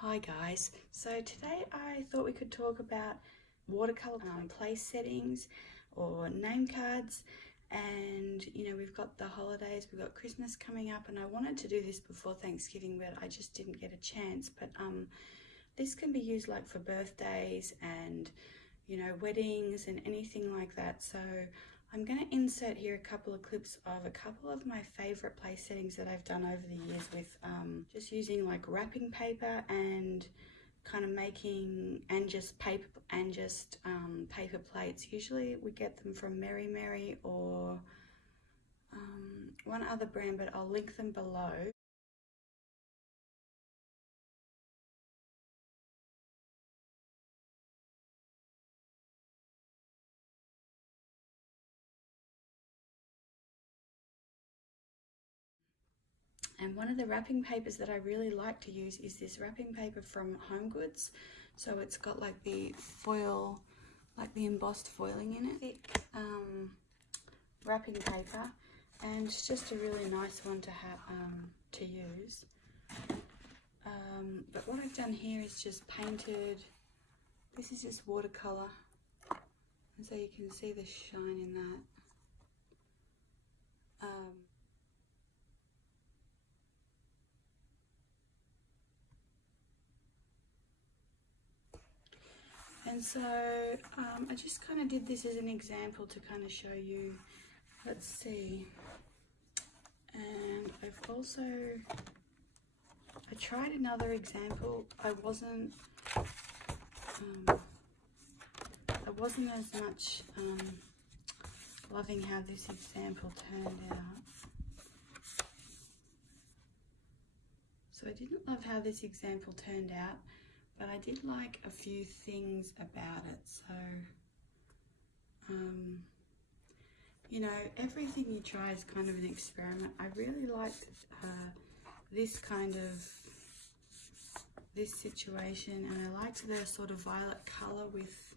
Hi guys, so today I thought we could talk about watercolor place settings or name cards. And you know, we've got the holidays, we've got Christmas coming up, and I wanted to do this before Thanksgiving, but I just didn't get a chance. But this can be used like for birthdays and, you know, weddings and anything like that. So I'm going to insert here a couple of clips of a couple of my favorite place settings that I've done over the years with just using like wrapping paper and kind of making paper plates. Usually we get them from Meri Meri or one other brand, but I'll link them below. And one of the wrapping papers that I really like to use is this wrapping paper from Home Goods. So it's got like the foil, like the embossed foiling in it, thick wrapping paper, and it's just a really nice one to have to use. But what I've done here is just painted. This is just watercolor, and so you can see the shine in that. And so I just kind of did this as an example to kind of show you. Let's see. And I tried another example. I wasn't as much loving how this example turned out. So I didn't love how this example turned out, but I did like a few things about it. So, you know, everything you try is kind of an experiment. I really liked this situation, and I liked the sort of violet color with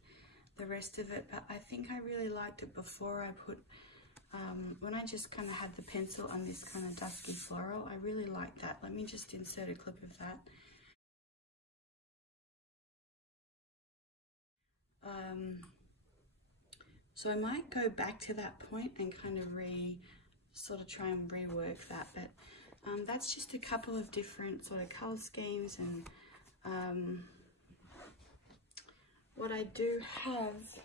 the rest of it, but I think I really liked it before I put, when I just kind of had the pencil on this kind of dusky floral. I really liked that. Let me just insert a clip of that. So I might go back to that point and kind of try and rework that, but that's just a couple of different sort of color schemes. And what I do have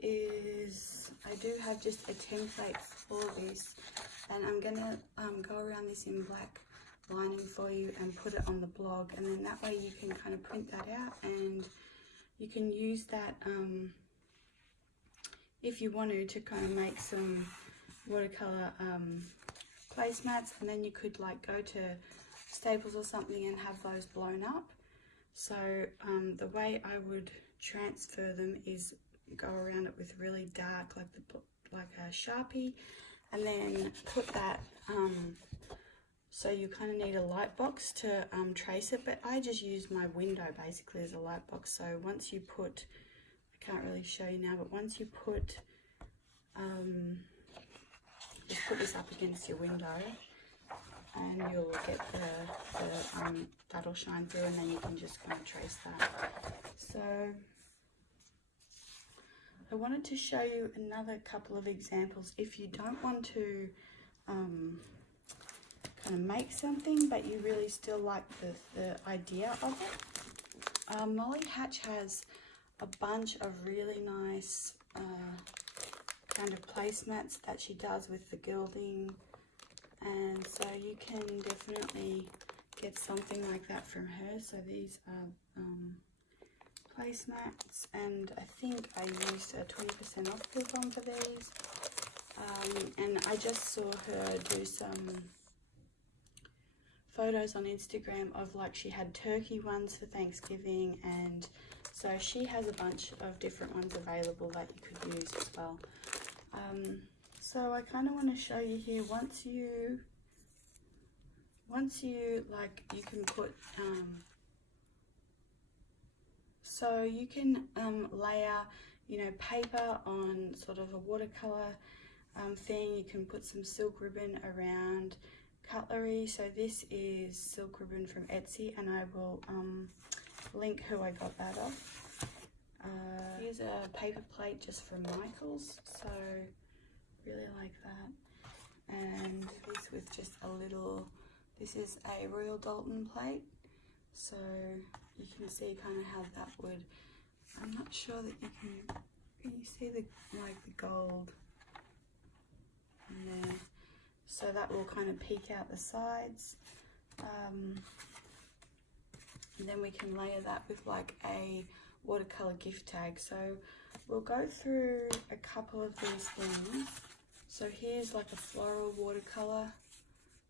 is I do have just a template for this, and I'm gonna go around this in black lining for you and put it on the blog, and then that way you can kind of print that out and you can use that if you want to kind of make some watercolor placemats, and then you could like go to Staples or something and have those blown up. So the way I would transfer them is go around it with really dark, like a Sharpie, and then put that so you kind of need a light box to trace it, but I just use my window basically as a light box. So once you put, I can't really show you now, but once you put, just put this up against your window, and you'll get that'll shine through, and then you can just kind of trace that. So I wanted to show you another couple of examples if you don't want to kind of make something, but you really still like the idea of it. Molly Hatch has a bunch of really nice kind of placemats that she does with the gilding, and so you can definitely get something like that from her. So these are placemats, and I think I used a 20% off coupon for these, and I just saw her do some photos on Instagram of like she had turkey ones for Thanksgiving, and so she has a bunch of different ones available that you could use as well. So I kind of want to show you here, once you like, you can put so you can layer, you know, paper on sort of a watercolor thing. You can put some silk ribbon around, cutlery. So this is silk ribbon from Etsy, and I will link who I got that off. Here's a paper plate just from Michael's, so really like that. And this with just a little, this is a Royal Doulton plate, so you can see kind of how that would, I'm not sure that can you see the gold in there? So that will kind of peek out the sides. And then we can layer that with like a watercolor gift tag. So we'll go through a couple of these things. So here's like a floral watercolor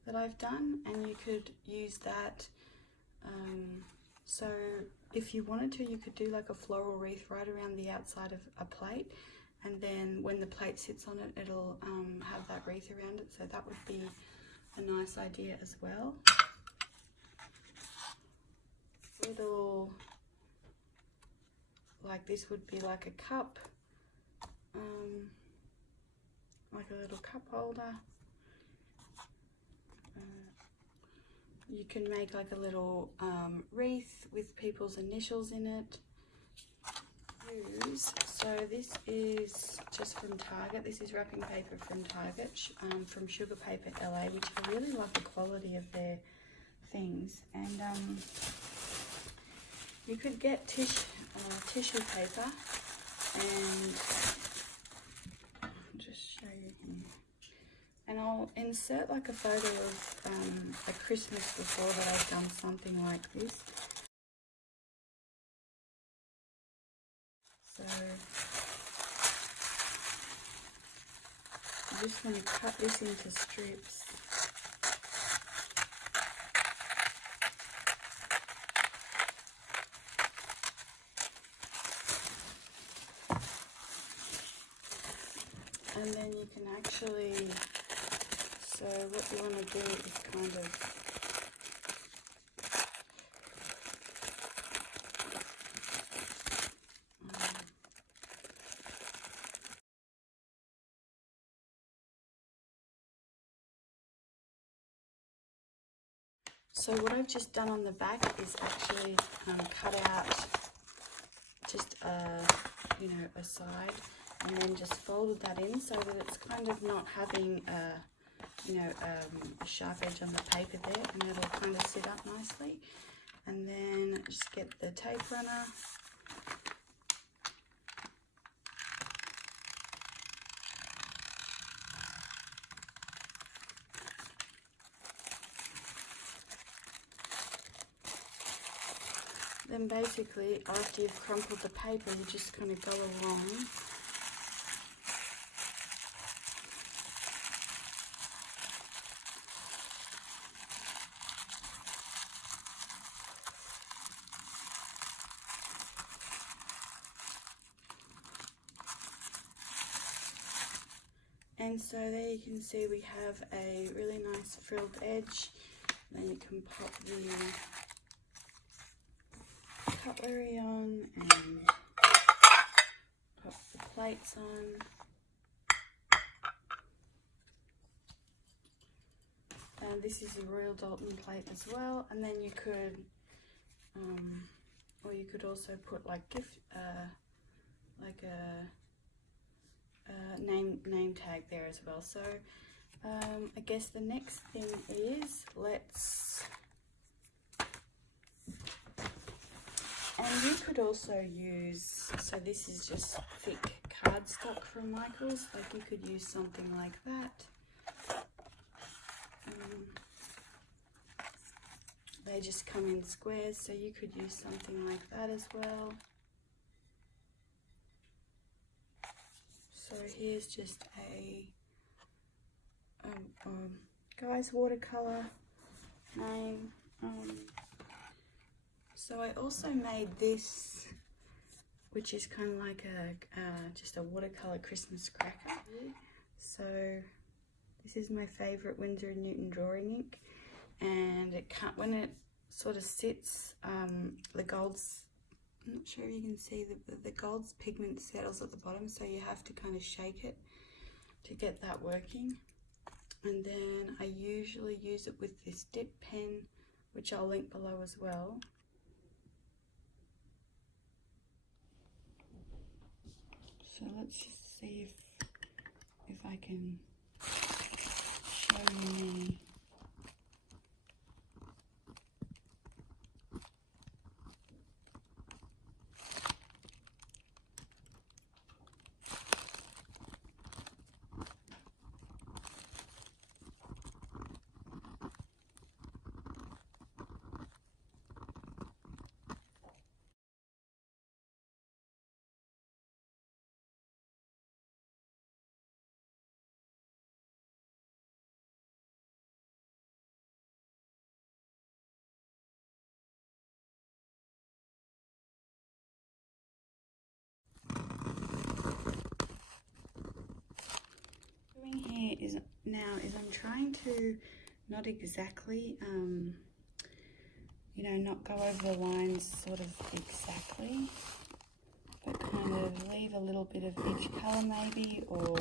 that I've done, and you could use that. So if you wanted to, you could do like a floral wreath right around the outside of a plate, and then when the plate sits on it, it'll have that wreath around it. So that would be a nice idea as well. Little, like this would be like a cup, like a little cup holder. You can make like a little wreath with people's initials in it. So this is just from Target. This is wrapping paper from Target, from Sugar Paper LA, which I really love the quality of their things. And you could get tissue paper, and I'll just show you here. And I'll insert like a photo of a Christmas before that I've done something like this. So I just want to cut this into strips. And then you can actually, so what you want to do is kind of so what I've just done on the back is actually cut out just you know, a side, and then just folded that in so that it's kind of not having you know, a sharp edge on the paper there, and it'll kind of sit up nicely. And then just get the tape runner. Then basically, after you've crumpled the paper, you just kind of go along . And so there you can see we have a really nice frilled edge. Then you can pop the cutlery on and pop the plates on. And this is a Royal Doulton plate as well. And then you could, or you could also put like gift, like a name tag there as well. So I guess the next thing is and you could also use, so this is just thick cardstock from Michael's, like you could use something like that. They just come in squares, so you could use something like that as well. So here's just a guy's watercolor name. So I also made this, which is kind of like just a watercolor Christmas cracker. So this is my favorite Windsor & Newton drawing ink, and it can't, when it sort of sits, the gold's, I'm not sure if you can see, the gold's pigment settles at the bottom, so you have to kind of shake it to get that working. And then I usually use it with this dip pen, which I'll link below as well. So let's just see if I can show you me. Here is I'm trying to not exactly you know, not go over the lines sort of exactly, but kind of leave a little bit of each colour maybe, or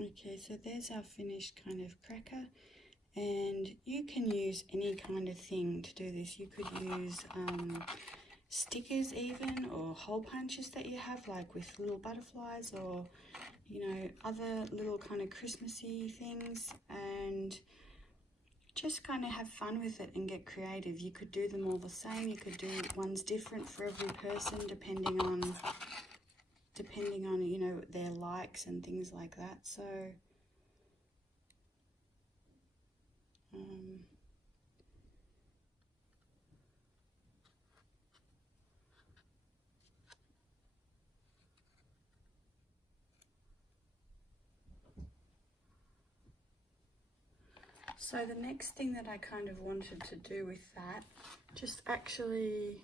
okay, so there's our finished kind of cracker, and you can use any kind of thing to do this. You could use stickers even, or hole punches that you have, like with little butterflies, or you know, other little kind of Christmassy things, and just kind of have fun with it and get creative. You could do them all the same, you could do ones different for every person depending on you know, their likes and things like that. So so the next thing that I kind of wanted to do with that, just actually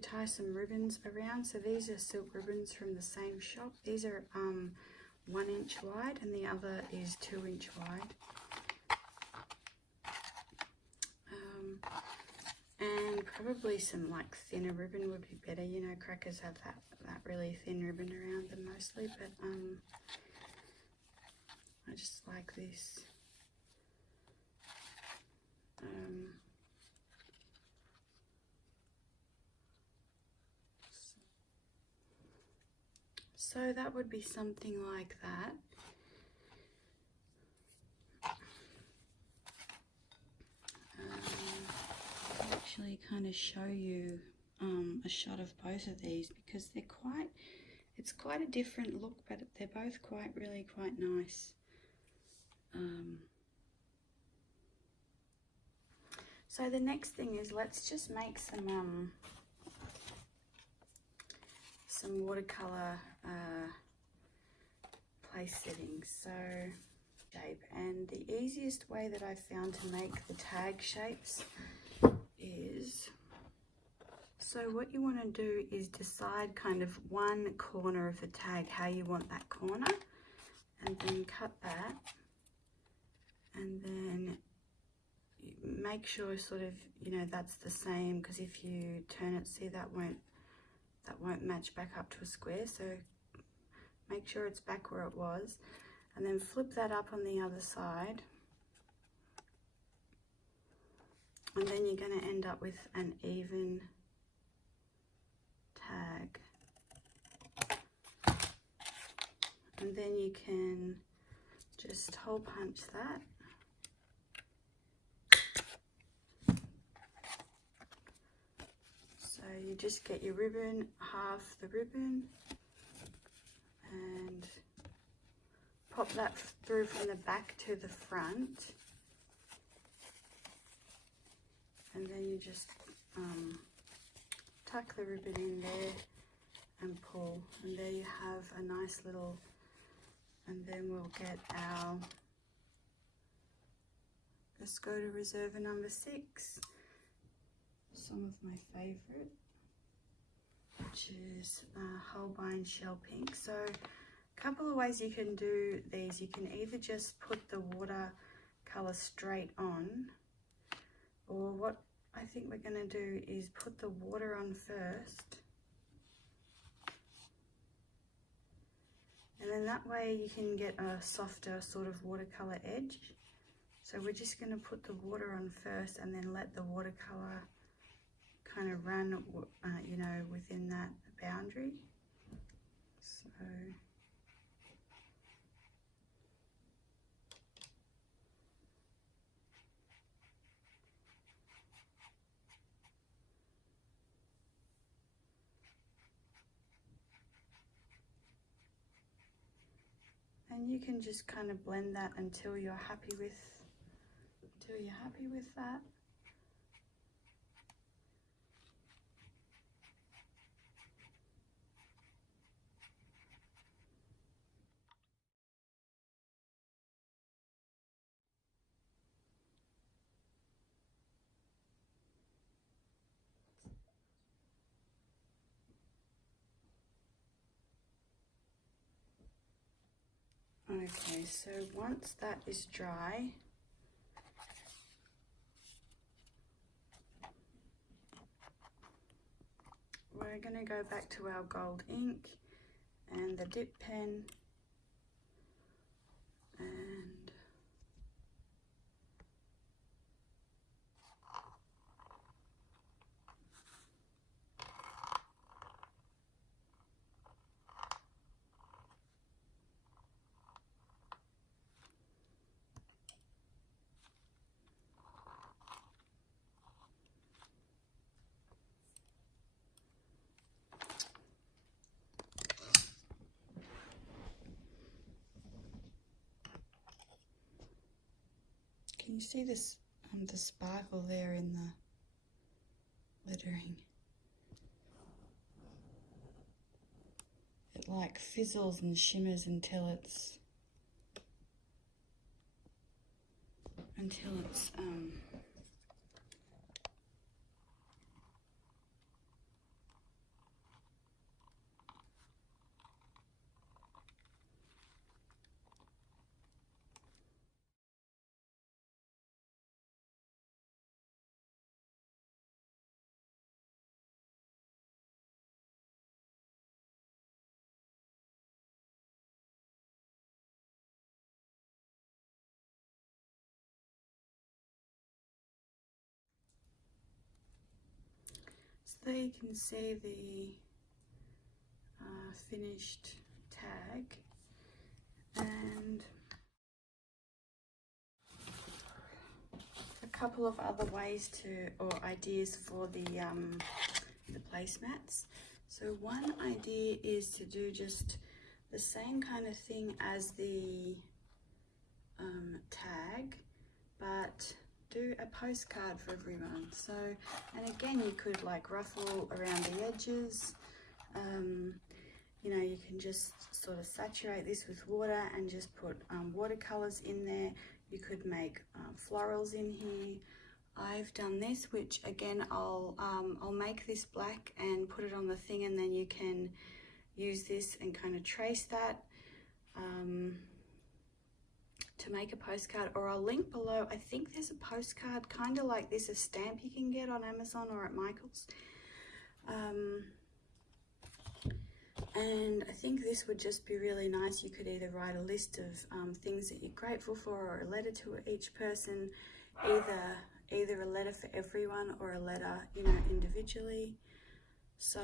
tie some ribbons around. So these are silk ribbons from the same shop. These are 1 inch wide and the other is 2 inch wide. And probably some like thinner ribbon would be better. You know, crackers have that really thin ribbon around them mostly, but I just like this. So that would be something like that. I'll actually kind of show you a shot of both of these, because it's quite a different look, but they're both really quite nice. So the next thing is, let's just make some watercolor place settings. So shape, and the easiest way that I've found to make the tag shapes is, so what you want to do is decide kind of one corner of the tag, how you want that corner, and then cut that, and then make sure sort of, you know, that's the same, because if you turn it, see, that won't match back up to a square. So make sure it's back where it was, and then flip that up on the other side, And then you're going to end up with an even tag. And then you can just hole punch that. So you just get your ribbon, half the ribbon, and pop that through from the back to the front. And then you just tuck the ribbon in there and pull, and there you have a nice little, and then we'll get our Escoda Reserva number 6, some of my favourite, which is Holbein Shell Pink. So a couple of ways you can do these. You can either just put the watercolour straight on, or what I think we're going to do is put the water on first, and then that way you can get a softer sort of watercolour edge. So we're just going to put the water on first and then let the watercolour kind of run, you know, within that boundary. So and you can just kind of blend that until you're happy with that. Okay, so once that is dry, we're going to go back to our gold ink and the dip pen, and can you see this, the sparkle there in the lettering? It like fizzles and shimmers until it's so there you can see the finished tag, and a couple of other ways or ideas for the placemats. So one idea is to do just the same kind of thing as the tag, but do a postcard for everyone. So, and again, you could like ruffle around the edges. You know, you can just sort of saturate this with water and just put watercolors in there. You could make florals in here. I've done this, which again, I'll make this black and put it on the thing, and then you can use this and kind of trace that to make a postcard, or I'll link below. I think there's a postcard kind of like this, a stamp you can get on Amazon or at Michael's. And I think this would just be really nice. You could either write a list of things that you're grateful for, or a letter to each person, either either a letter for everyone or a letter, you know, individually. So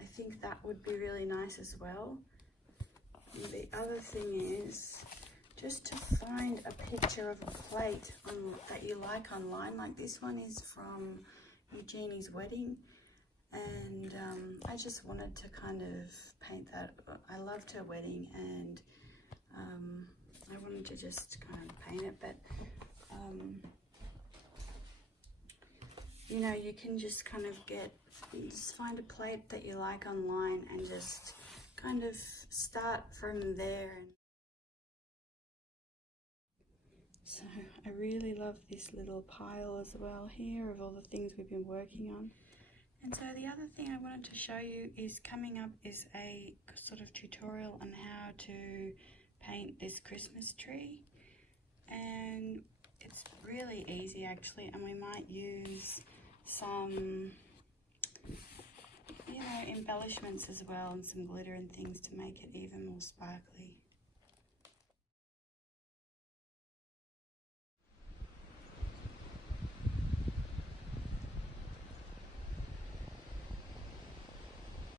I think that would be really nice as well. And the other thing is just to find a picture of a plate that you like online. Like this one is from Eugenie's wedding, and I just wanted to kind of paint that. I loved her wedding, and I wanted to just kind of paint it, but you know, you can just kind of just find a plate that you like online and just kind of start from there. So I really love this little pile as well here of all the things we've been working on. And so the other thing I wanted to show you is coming up is a sort of tutorial on how to paint this Christmas tree. And it's really easy actually, and we might use some, you know, embellishments as well and some glitter and things to make it even more sparkly.